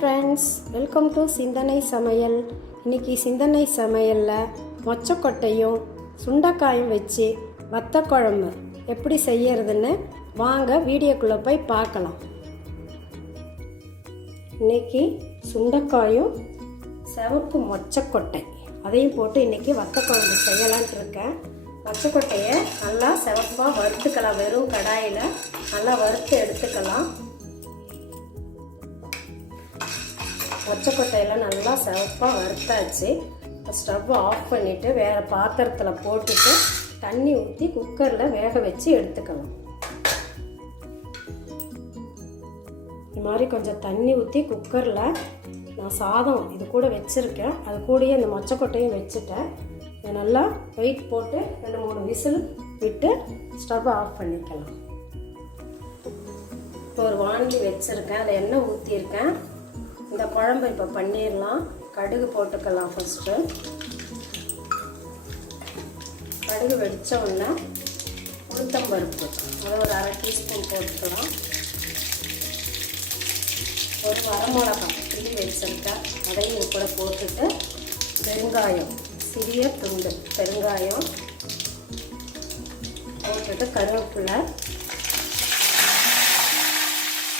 Friends, welcome to சிந்தனைசமையல். இன்றைக்கி சிந்தனைசமையலில் மொச்சக்கொட்டையும் சுண்டக்காயும் வச்சு வத்த குழம்பு எப்படி செய்யறதுன்னு வாங்க வீடியோக்குள்ளே போய் பார்க்கலாம். இன்றைக்கி சுண்டக்காயும் சிவப்பு மொச்சக்கொட்டை அதையும் போட்டு இன்றைக்கி வத்த குழம்பு செய்யலான்ட்டு இருக்கேன். மொச்சக்கொட்டையை நல்லா சிவப்பாக வறுத்துக்கலாம். வெறும் கடாயில் நல்லா வறுத்து எடுத்துக்கலாம். மொச்சக்கொட்டையெல்லாம் நல்லா சிவப்பாக வறுத்தாச்சு. ஸ்டவ் ஆஃப் பண்ணிவிட்டு வேறு பாத்திரத்தில் போட்டுட்டு தண்ணி ஊற்றி குக்கரில் வேக வச்சு எடுத்துக்கலாம். இது மாதிரி கொஞ்சம் தண்ணி ஊற்றி குக்கரில் நான் சாதம் இது கூட வச்சுருக்கேன். அது கூடயே இந்த மொச்சக்கொட்டையும் வச்சுட்டேன். இதை நல்லா வெயிட் போட்டு 2-3 விசில் விட்டு ஸ்டவ் ஆஃப் பண்ணிக்கலாம். இப்போ ஒரு வாங்கி வச்சுருக்கேன். அதில் எண்ணெய் ஊற்றியிருக்கேன். இந்த குழம்பு இப்போ பண்ணிடலாம். கடுகு போட்டுக்கலாம். ஃபஸ்ட்டு கடுகு வெடித்த உடனே உளுத்தம்பருப்பு அதை ஒரு 1/2 டீஸ்பூன் போட்டுக்கலாம். ஒரு வரமிளகாய் கிள்ளி வச்சுருக்கேன், அதையும் இது கூட போட்டுட்டு பெருங்காயம், சிறிய துண்டு பெருங்காயம் போட்டுட்டு கருவேப்பிலை,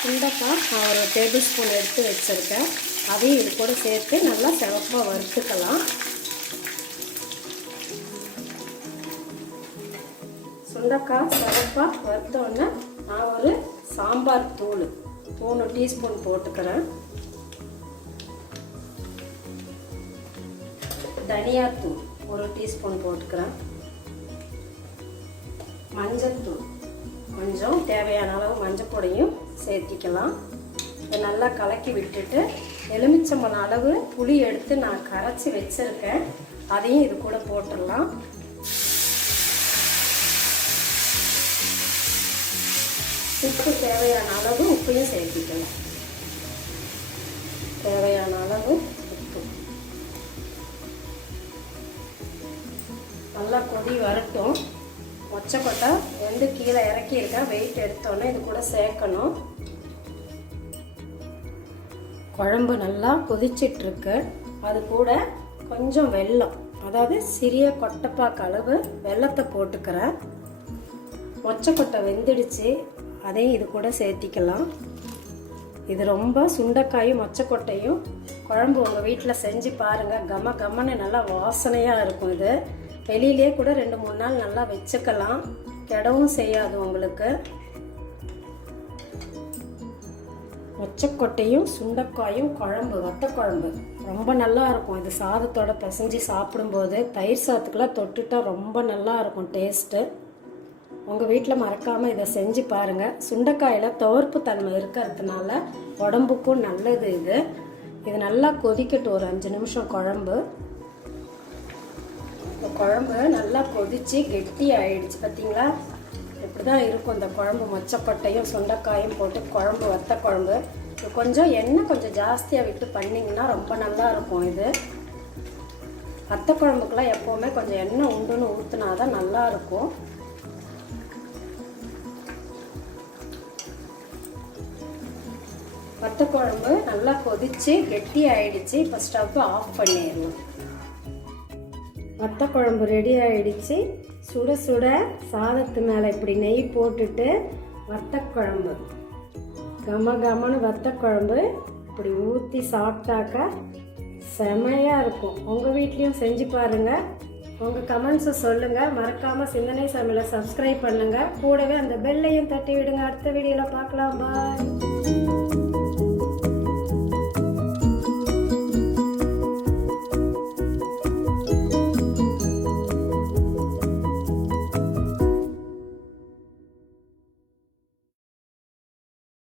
சுண்டக்காய் நான் ஒரு டேபிள் ஸ்பூன் எடுத்து வச்சுருக்கேன், அதையும் இது கூட சேர்த்து நல்லா சிவப்பாக வறுத்துக்கலாம். சுண்டக்காய் சிவப்பாக வறுத்தோடனே நான் ஒரு சாம்பார் தூள் 3 டீஸ்பூன் போட்டுக்கிறேன். தனியாத்தூள் 1 டீஸ்பூன் போட்டுக்கிறேன். மஞ்சள் தூள் கொஞ்சம் தேவையான அளவு மஞ்சள் பொடியும் சேர்த்திக்கலாம். இதை நல்லா கலக்கி விட்டுட்டு எலுமிச்சம்பழம் அளவு புளி எடுத்து நான் கரைச்சி வச்சுருக்கேன், அதையும் இது கூட போட்டுடலாம். உப்பு தேவையான அளவு உப்பையும் சேர்த்திக்கலாம். தேவையான அளவு உப்பு. நல்லா கொதி வரட்டும். மொச்சக்கொட்டை வந்து கீழே இறக்கியிருக்கேன். வெயிட் எடுத்தோன்னே இது கூட சேர்க்கணும். குழம்பு நல்லா கொதிச்சிட்ருக்கு. அது கூட கொஞ்சம் வெல்லம், அதாவது சிறிய கொட்டைப்பாக்கு அளவு வெல்லத்தை போட்டுக்கிறேன். மொச்சக்கொட்டை வெந்துடுச்சு, அதையும் இது கூட சேர்த்திக்கலாம். இது ரொம்ப சுண்டக்காயும் மொச்சக்கொட்டையும் குழம்பு உங்கள் வீட்டில் செஞ்சு பாருங்கள். கம கமன்னு நல்லா வாசனையாக இருக்கும். இது வெளியிலே கூட 2-3 நாள் நல்லா வச்சுக்கலாம், கெடவும் செய்யாது உங்களுக்கு. மொச்சக்கொட்டையும் சுண்டக்காயும் குழம்பு வத்த குழம்பு ரொம்ப நல்லா இருக்கும். இது சாதத்தோட பிசைஞ்சு சாப்பிடும்போது தயிர் சாதத்துக்கெல்லாம் தொட்டுட்டா ரொம்ப நல்லா இருக்கும் டேஸ்ட்டு. உங்கள் வீட்டில் மறக்காமல் இதை செஞ்சு பாருங்கள். சுண்டைக்காயில் துவர்ப்பு தன்மை இருக்கிறதுனால உடம்புக்கும் நல்லது. இது நல்லா கொதிக்கட்டும் ஒரு 5 நிமிஷம் குழம்பு. இந்த குழம்பு நல்லா கொதித்து கெட்டி ஆயிடுச்சு. பார்த்தீங்களா, இப்படி தான் இருக்கும் இந்த குழம்பு. மொச்சக்கொட்டையும் சுண்டைக்காயும் போட்டு குழம்பு வத்த குழம்பு. இது கொஞ்சம் எண்ணெய் கொஞ்சம் ஜாஸ்தியாக விட்டு பண்ணிங்கன்னா ரொம்ப நல்லா இருக்கும். இது வத்த குழம்புக்கெல்லாம் எப்போவுமே கொஞ்சம் எண்ணெய் உண்டுன்னு ஊற்றினா தான் நல்லாயிருக்கும். வத்த குழம்பு நல்லா கொதித்து கெட்டி ஆயிடுச்சு. இப்போ ஸ்டவ் ஆஃப் பண்ணிடலாம். வத்த குழம்பு ரெடி ஆயிடுச்சு. சுட சுட சாதத்து மேலே இப்படி நெய் போட்டுட்டு வத்த குழம்பு கம கமன்னு வத்த குழம்பு இப்படி ஊற்றி சாப்பிட்டாக்கா செமையாக இருக்கும். உங்கள் வீட்லேயும் செஞ்சு பாருங்கள். உங்கள் கமெண்ட்ஸை சொல்லுங்கள். மறக்காமல் சிந்தனை சமையலை சப்ஸ்கிரைப் பண்ணுங்கள். கூடவே அந்த பெல்லையும் தட்டி விடுங்க. அடுத்த வீடியோவில் பார்க்கலாம். பாய்.